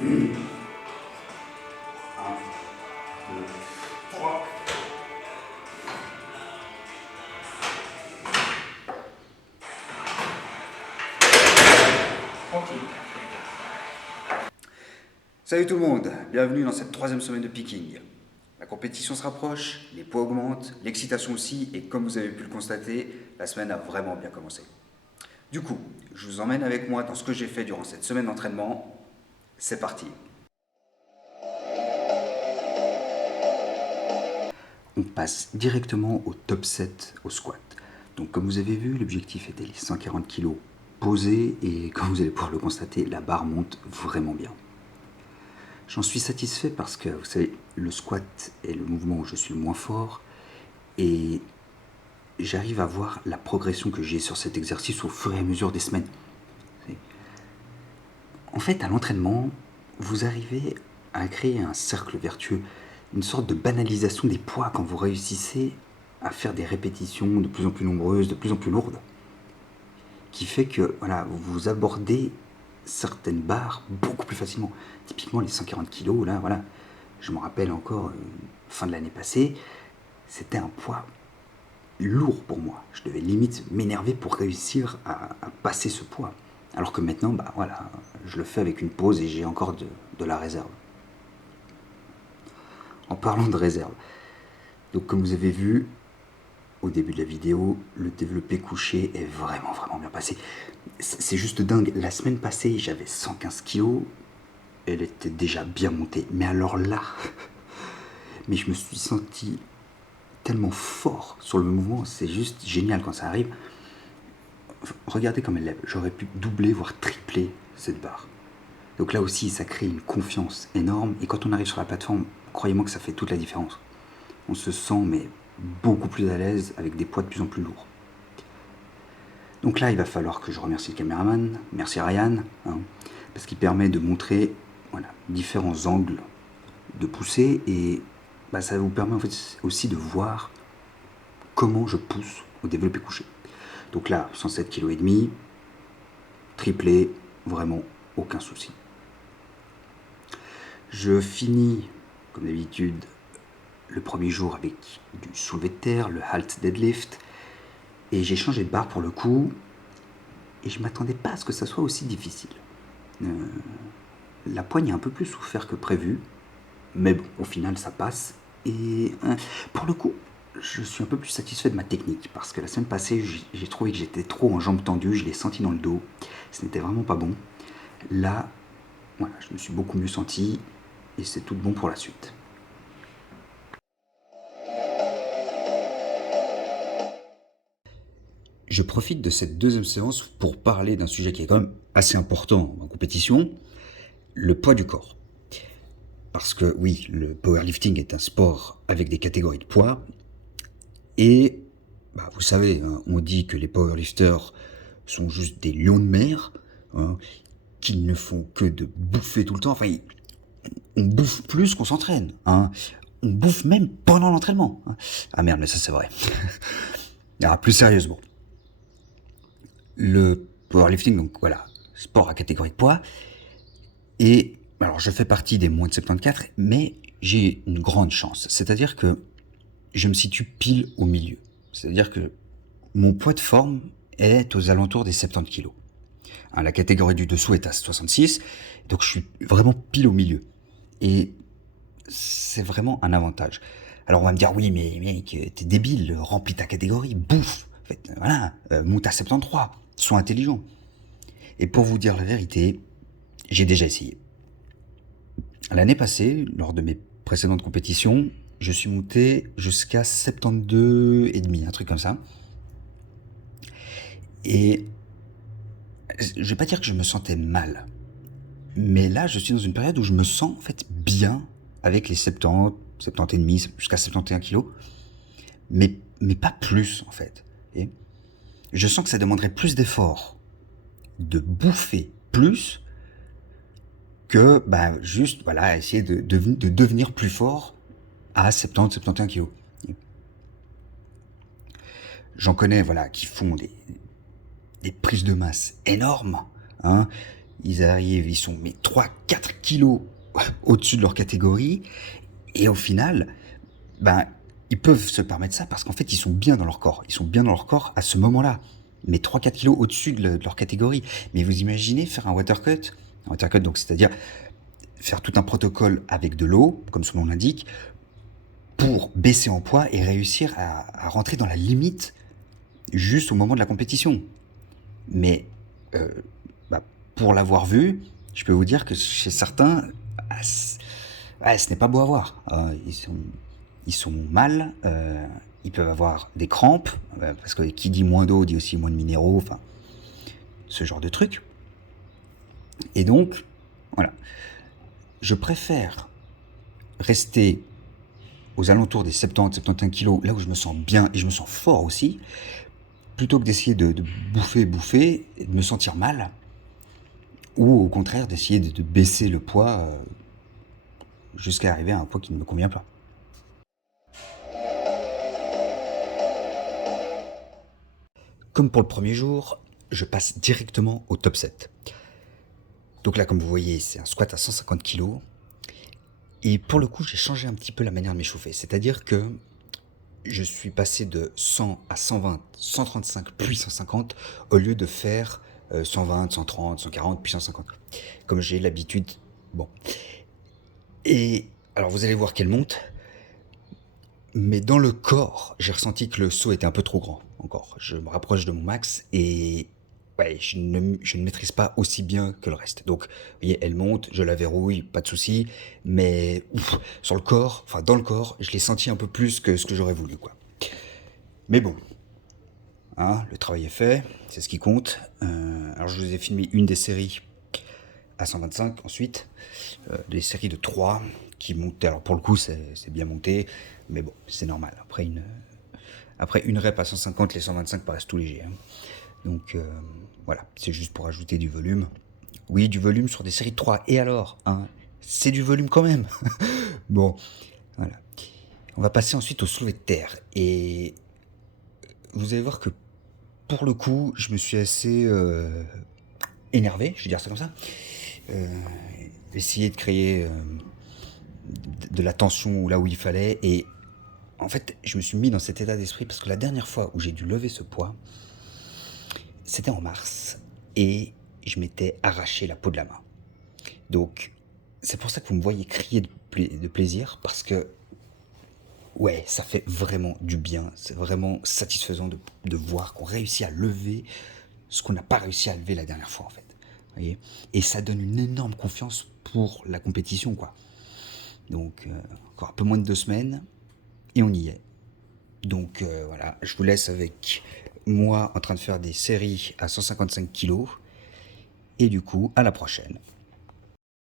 3. Tranquille. Salut tout le monde, bienvenue dans cette troisième semaine de picking. La compétition se rapproche, les poids augmentent, l'excitation aussi, et comme vous avez pu le constater, la semaine a vraiment bien commencé. Du coup, je vous emmène avec moi dans ce que j'ai fait durant cette semaine d'entraînement. C'est parti. On passe directement au top 7 au squat. Donc comme vous avez vu, l'objectif était les 140 kg posés, et comme vous allez pouvoir le constater, la barre monte vraiment bien. J'en suis satisfait parce que, vous savez, le squat est le mouvement où je suis le moins fort et j'arrive à voir la progression que j'ai sur cet exercice au fur et à mesure des semaines. En fait, à l'entraînement, vous arrivez à créer un cercle vertueux, une sorte de banalisation des poids quand vous réussissez à faire des répétitions de plus en plus nombreuses, de plus en plus lourdes, qui fait que voilà, vous abordez certaines barres beaucoup plus facilement. Typiquement les 140 kg, là, voilà, je me rappelle encore, fin de l'année passée, c'était un poids lourd pour moi. Je devais limite m'énerver pour réussir à passer ce poids. Alors que maintenant, bah voilà, je le fais avec une pause et j'ai encore de la réserve. En parlant de réserve, donc comme vous avez vu au début de la vidéo, le développé couché est vraiment bien passé. C'est juste dingue. La semaine passée, j'avais 115 kg. Elle était déjà bien montée. Mais alors là, mais je me suis senti tellement fort sur le mouvement. C'est juste génial quand ça arrive. Regardez comme elle lève. J'aurais pu doubler, voire tripler cette barre. Donc là aussi, ça crée une confiance énorme. Et quand on arrive sur la plateforme, croyez-moi que ça fait toute la différence. On se sent mais beaucoup plus à l'aise avec des poids de plus en plus lourds. Donc là, il va falloir que je remercie le caméraman, merci Ryan, parce qu'il permet de montrer différents angles de poussée et ça vous permet en fait aussi de voir comment je pousse au développé couché. Donc là, 107,5 kg, triplé, vraiment aucun souci. Je finis, comme d'habitude, le premier jour avec du soulevé de terre, le halt deadlift, et j'ai changé de barre pour le coup, et je ne m'attendais pas à ce que ça soit aussi difficile. La poigne a un peu plus souffert que prévu, mais bon, au final ça passe, et pour le coup, je suis un peu plus satisfait de ma technique, parce que la semaine passée, j'ai trouvé que j'étais trop en jambes tendues, je l'ai senti dans le dos, ce n'était vraiment pas bon. Là, voilà, je me suis beaucoup mieux senti, et c'est tout bon pour la suite. Je profite de cette deuxième séance pour parler d'un sujet qui est quand même assez important en compétition, le poids du corps. Parce que oui, le powerlifting est un sport avec des catégories de poids, et vous savez, on dit que les powerlifters sont juste des lions de mer, qu'ils ne font que de bouffer tout le temps. Enfin, on bouffe plus qu'on s'entraîne. On bouffe même pendant l'entraînement. Ah merde, mais ça c'est vrai. Alors, plus sérieusement, le powerlifting, donc voilà, sport à catégorie de poids, et alors je fais partie des moins de 74, mais j'ai une grande chance, c'est-à-dire que je me situe pile au milieu. C'est-à-dire que mon poids de forme est aux alentours des 70 kg. La catégorie du dessous est à 66, donc je suis vraiment pile au milieu. Et c'est vraiment un avantage. Alors on va me dire, oui mais mec, t'es débile, remplis ta catégorie, bouffe. En fait, voilà, monte à 73, sois intelligent. Et pour vous dire la vérité, j'ai déjà essayé. L'année passée, lors de mes précédentes compétitions, je suis monté jusqu'à 72,5, un truc comme ça. Et je vais pas dire que je me sentais mal, mais là, je suis dans une période où je me sens en fait bien avec les 70, 70,5, jusqu'à 71 kilos, mais pas plus en fait. Et je sens que ça demanderait plus d'efforts de bouffer plus que juste essayer de devenir plus fort à 70, 71 kilos. J'en connais qui font des prises de masse énormes, Ils arrivent, ils sont mais 3-4 kilos au-dessus de leur catégorie. Et au final, ben, ils peuvent se permettre ça parce qu'en fait, ils sont bien dans leur corps. Ils sont bien dans leur corps à ce moment-là. Mais 3-4 kilos au-dessus de leur catégorie. Mais vous imaginez faire un watercut? Un watercut, donc, c'est-à-dire faire tout un protocole avec de l'eau, comme son nom l'indique, pour baisser en poids et réussir à rentrer dans la limite juste au moment de la compétition. Mais bah, pour l'avoir vu, je peux vous dire que chez certains, ce n'est pas beau à voir. Ils sont mal, ils peuvent avoir des crampes, parce que qui dit moins d'eau dit aussi moins de minéraux, enfin, ce genre de trucs. Et donc, voilà. Je préfère rester aux alentours des 70-71 kilos, là où je me sens bien et je me sens fort aussi, plutôt que d'essayer de bouffer et de me sentir mal, ou au contraire d'essayer de baisser le poids jusqu'à arriver à un poids qui ne me convient pas. Comme pour le premier jour, je passe directement au top 7. Donc là, comme vous voyez, c'est un squat à 150 kg. Et pour le coup, j'ai changé un petit peu la manière de m'échauffer. C'est-à-dire que je suis passé de 100 à 120, 135 puis 150 au lieu de faire 120, 130, 140 puis 150. Comme j'ai l'habitude. Bon. Et alors vous allez voir qu'elle monte. Mais dans le corps, j'ai ressenti que le saut était un peu trop grand encore. Je me rapproche de mon max et ouais, je ne maîtrise pas aussi bien que le reste. Donc, vous voyez, elle monte, je la verrouille, pas de souci. Mais sur le corps, enfin dans le corps, je l'ai senti un peu plus que ce que j'aurais voulu, quoi. Mais bon, hein, le travail est fait, c'est ce qui compte. Alors je vous ai filmé une des séries à 125 ensuite, des séries de 3 qui montaient. Alors pour le coup, c'est bien monté, mais bon, c'est normal. Après une rep à 150, les 125 paraissent tout légers, hein. Donc voilà, c'est juste pour ajouter du volume. Oui, du volume sur des séries de 3. Et alors, hein, c'est du volume quand même. Bon, voilà. On va passer ensuite au soulevé de terre. Et vous allez voir que pour le coup, je me suis assez énervé, je vais dire ça comme ça. Essayer de créer de la tension là où il fallait. Et en fait, je me suis mis dans cet état d'esprit parce que la dernière fois où j'ai dû lever ce poids, c'était en mars. Et je m'étais arraché la peau de la main. Donc, c'est pour ça que vous me voyez crier de plaisir parce que, ouais, ça fait vraiment du bien. C'est vraiment satisfaisant de voir qu'on réussit à lever ce qu'on n'a pas réussi à lever la dernière fois, en fait. Vous voyez ? Et ça donne une énorme confiance pour la compétition, quoi. Donc, encore un peu moins de 2 semaines, et on y est. Donc, voilà, je vous laisse avec moi en train de faire des séries à 155 kilos. Et du coup, à la prochaine.